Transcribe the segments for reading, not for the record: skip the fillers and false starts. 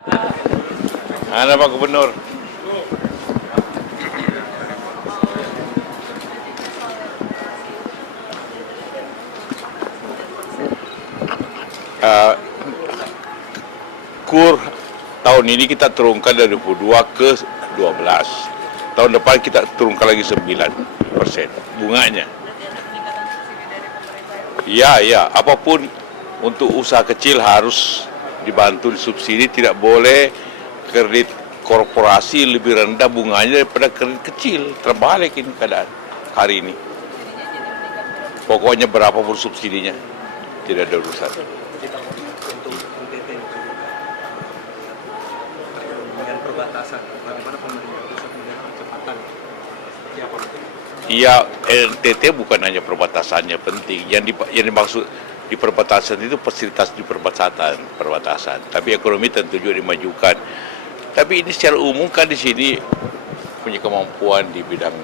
Ada Pak Gubernur. Kur tahun ini kita turunkan dari 22 ke 12. Tahun depan kita turunkan lagi 9% bunganya. Ya, apapun untuk usaha kecil harus dibantu disubsidi, tidak boleh kredit korporasi lebih rendah bunganya daripada kredit kecil. Terbalik ini keadaan hari ini. Pokoknya berapapun subsidinya, tidak ada urusan. Dengan perbatasan, bagaimana pemerintah pusat melihat percepatan? Siapa? Iya, NTT bukan hanya perbatasannya penting. Yang dimaksud di perbatasan itu fasilitas di perbatasan. Tapi ekonomi tentu juga dimajukan. Tapi ini secara umum kan di sini punya kemampuan di bidang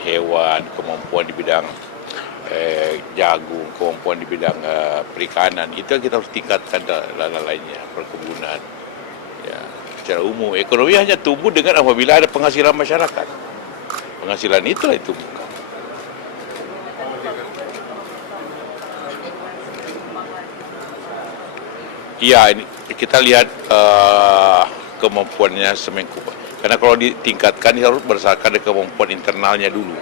hewan, kemampuan di bidang jagung, kemampuan di bidang perikanan. Itu yang kita harus tingkatkan dan lainnya, perkebunan. Ya, secara umum ekonomi hanya tumbuh dengan apabila ada penghasilan masyarakat. Penghasilan itulah itu. Iya, ini kita lihat kemampuannya Semenku. Karena kalau ditingkatkan harus berdasarkan kemampuan internalnya dulu.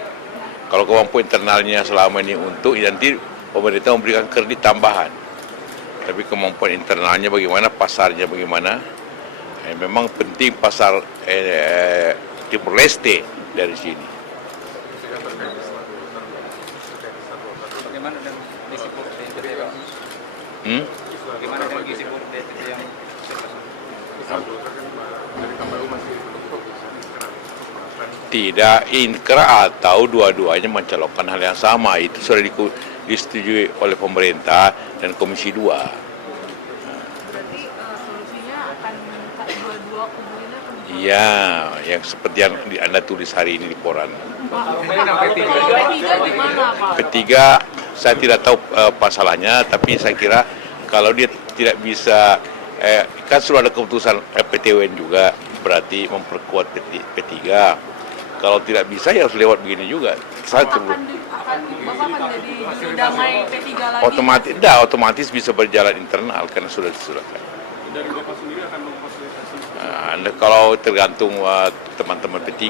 Kalau kemampuan internalnya selama ini untuk, nanti pemerintah memberikan kredit tambahan. Tapi kemampuan internalnya bagaimana, pasarnya bagaimana. Memang penting pasar Timor Leste dari sini. Bagaimana dengan gizi buruk DNTT? Bagaimana dengan gizi buruk DNTT yang tidak inkrah atau dua-duanya mencalonkan hal yang sama, itu sudah disetujui oleh pemerintah dan Komisi 2. Berarti solusinya akan dua-dua kubu ini akan Iya, yang seperti yang Anda tulis hari ini di koran. P3 gimana Pak? P3 saya tidak tahu masalahnya, tapi saya kira kalau dia tidak bisa, kan sudah ada keputusan PTWN juga, berarti memperkuat P3. Kalau tidak bisa ya harus lewat begini juga. Saya Bapak akan jadi juru damai P3 lagi? Otomatis bisa berjalan internal karena sudah diserahkan. dari Bapak sendiri akan memfasilitasi? Kalau tergantung teman-teman P3,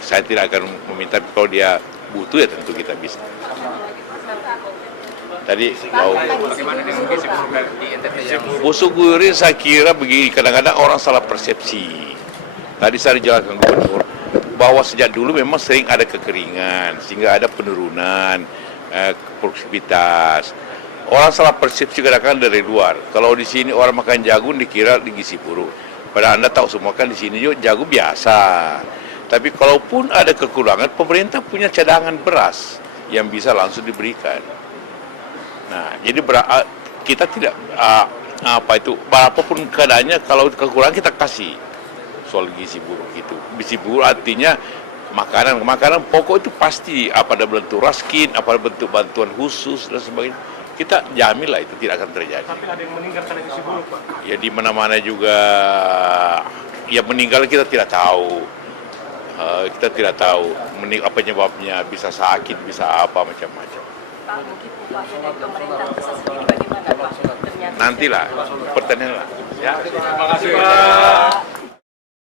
saya tidak akan meminta, kalau dia butuh ya tentu kita bisa. Tadi Bagaimana dengan gizi buruk di NTT yang busuk gurir, saya kira begini, kadang-kadang orang salah persepsi. Tadi saya dijelaskan Gubernur bahwa sejak dulu memang sering ada kekeringan sehingga ada penurunan produktivitas. Orang salah persepsi kadang-kadang dari luar. Kalau di sini orang makan jagung dikira gizi buruk. Padahal Anda tahu semua kan di sini juga jagung biasa. Tapi kalaupun ada kekurangan, pemerintah punya cadangan beras yang bisa langsung diberikan. Nah, jadi kita tidak apapun keadaannya, kalau kekurangan kita kasih. Soal gizi buruk itu. Gizi buruk artinya makanan pokok itu pasti ada bentuk raskin, apa bentuk bantuan khusus dan sebagainya. Kita jamin lah itu tidak akan terjadi. tapi ada yang meninggal karena gizi buruk, Pak? Ya di mana-mana juga, ya meninggal kita tidak tahu. Kita tidak tahu apa penyebabnya, bisa sakit, bisa apa macam-macam. Pak, mungkin upaya dari pemerintah pusat sendiri bagaimana Pak? Ternyata Nantilah pertanyaan lah. Ya. Terima kasih, Pak.